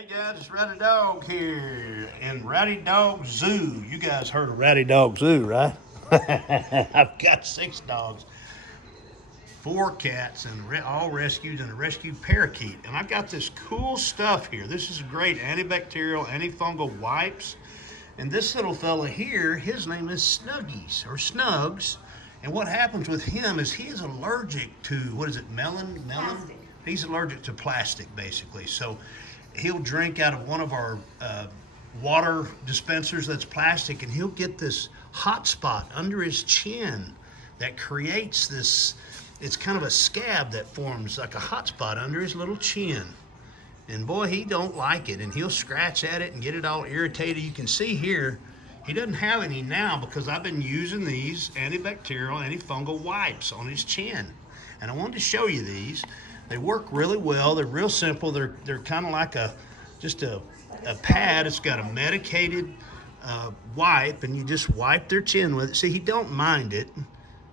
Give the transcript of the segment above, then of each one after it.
Hey guys, it's Rowdydawg here in Rowdydawg Zoo. You guys heard of Rowdydawg Zoo, right? I've got 6 dogs, 4 cats, and all rescued, and a rescued parakeet. And I've got this cool stuff here. This is great antibacterial, antifungal wipes. And this little fella here, his name is Snuggies or Snugs. And what happens with him is he is allergic to, what is it, melon? Plastic. He's allergic to plastic, basically. So he'll drink out of one of our water dispensers that's plastic, and he'll get this hot spot under his chin that creates this, it's kind of a scab that forms like a hot spot under his little chin. And boy, he don't like it, and he'll scratch at it and get it all irritated. You can see here, he doesn't have any now because I've been using these antibacterial, antifungal wipes on his chin. And I wanted to show you these. They work really well. They're real simple. They're kind of like just a pad. It's got a medicated wipe, and you just wipe their chin with it. See, he don't mind it.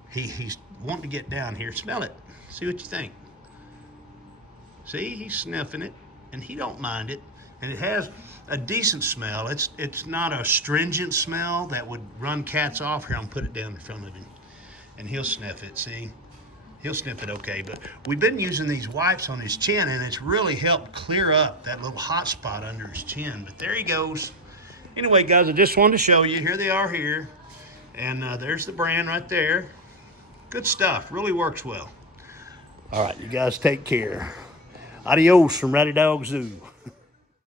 He's wanting to get down here. Smell it. See what you think. See, he's sniffing it, and he don't mind it. And it has a decent smell. It's not a stringent smell that would run cats off. Here, I'll put it down in front of him, and he'll sniff it. See. He'll sniff it okay, but we've been using these wipes on his chin, and it's really helped clear up that little hot spot under his chin. But there he goes. Anyway, guys, I just wanted to show you. Here they are here, and there's the brand right there. Good stuff. Really works well. All right, you guys take care. Adios from Rowdydawg Zoo.